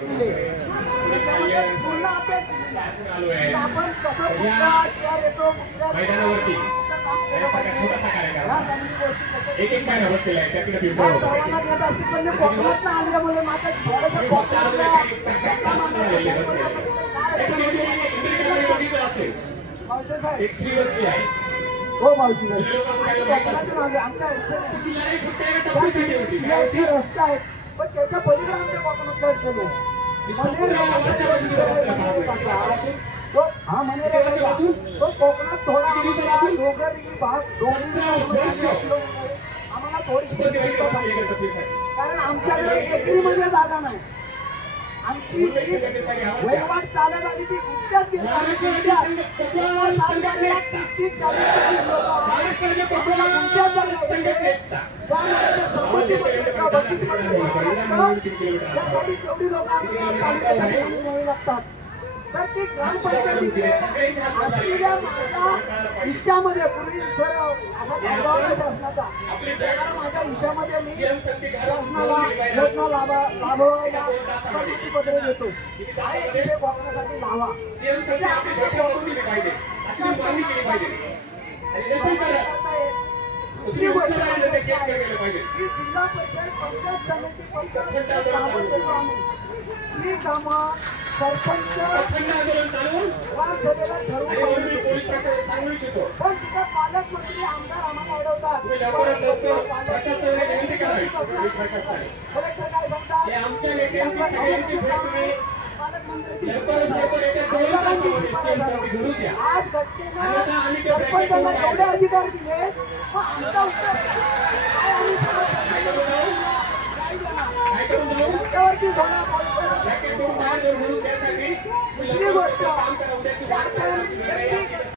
आपण कसं येतो मैदानावरती छोटासा कार्यक्रम एक एक महिना बसलेला आहे त्याकडे सर्वांना घेत असतील पण कोकणात आणल्यामुळे मात्र एक सिरियसली आहे हो मावशी आमच्या रस्ते आहेत पण त्याच्या पलीकडे आमच्या कोकणात चढलेलो हा मनेरापासून तो कोकणात थोडा डोंगरी भाग आम्हाला थोडीशी कारण आमच्याकडे एकरीमध्ये जागा नाही आमची वहिवाट चालत आली ती उद्याच तेवढी लोक लागतात तर ती ग्रामपंचायतीमध्ये इष्टामध्ये पूर्वी शासनाचा माझ्या इशामध्ये मी शासनाला योजना लाभवायला पत्र देतो विषय वापरण्यासाठी लावा दुसरी गोष्ट जिल्हा परिषद पंचायत समिती ही कामं सरपंच पण तिथे पालकमंत्री आमदार आम्हाला अडवतात कलेक्टर काय सांगतात आज घटनेनं सरपंचांना एवढे अधिकार दिले आमचा उत्तर दुसरी गोष्ट